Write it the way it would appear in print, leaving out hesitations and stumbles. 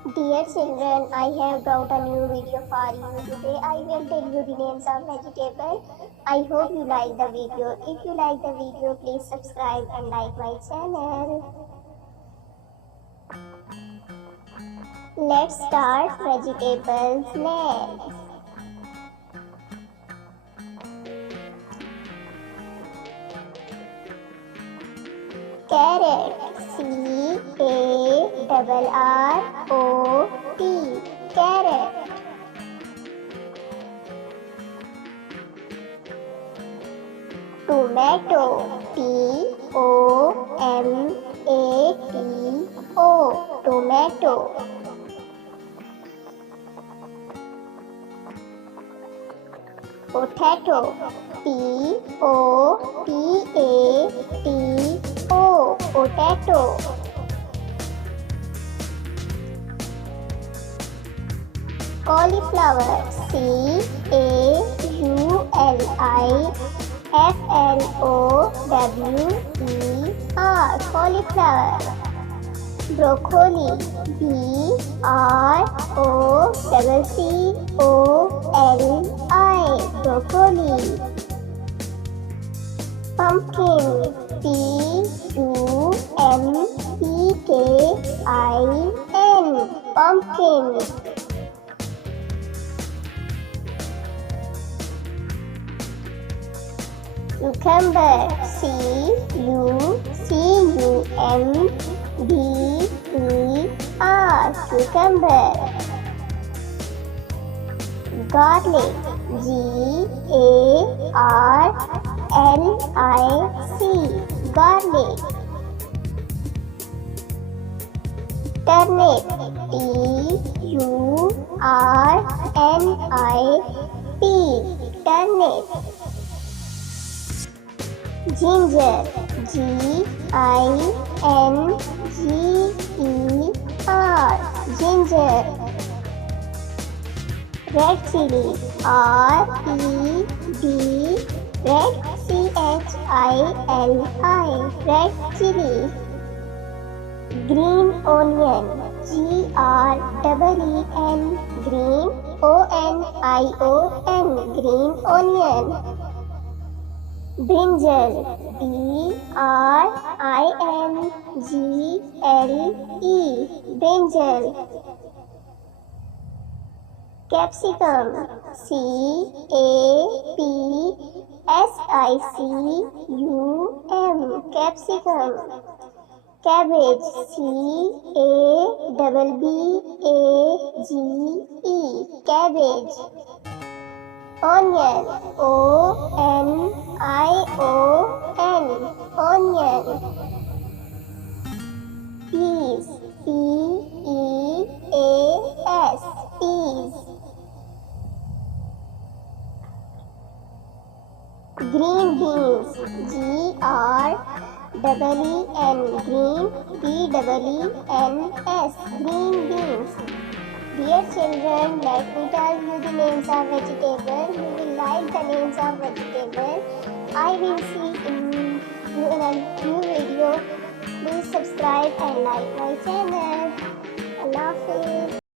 Dear children, I have brought a new video for you. Today I will tell you the names of vegetables. I hope you like the video. If you like the video, please subscribe and like my channel. Let's start vegetables names. Carrot, C-A-R-R-O-T, carrot. Tomato, T-O-M-A-T-O, tomato. Potato, P-O-T-A-T-O, potato. Cauliflower, C-A-U-L-I-F-L-O-W-E-R, cauliflower. Broccoli, B-R-O-C-C-O-L-I, broccoli. Pumpkin, P-U-M-P-K-I-N, pumpkin. Cucumber, C-U-C-U-M-B-E-R, cucumber. Garlic, G-A-R-L-I-C, garlic. Turnip, T-U-R-N-I-P, turnip. Ginger, G-I-N-G-E-R, ginger. Red chili, R-E-D, red, C-H-I-L-I, red chili. Green onion, G-R-E-E-N, green, O-N-I-O-N, green onion. Brinjal, B-R-I-N-G-L-E, brinjal. Capsicum, C-A-P-S-I-C-U-M, capsicum. Cabbage, C-A-B-B-A-G-E, cabbage. Onion, O-N-I-O-N, onion. Peas, P-E-A-S, peas. Green beans, G-R-E-E-N, green, B-E-E-N-S, green beans. Dear children, let me tell you the names of vegetables. You will like the names of vegetables. I will see you in a new video. Please subscribe and like my channel. Allah Hafiz.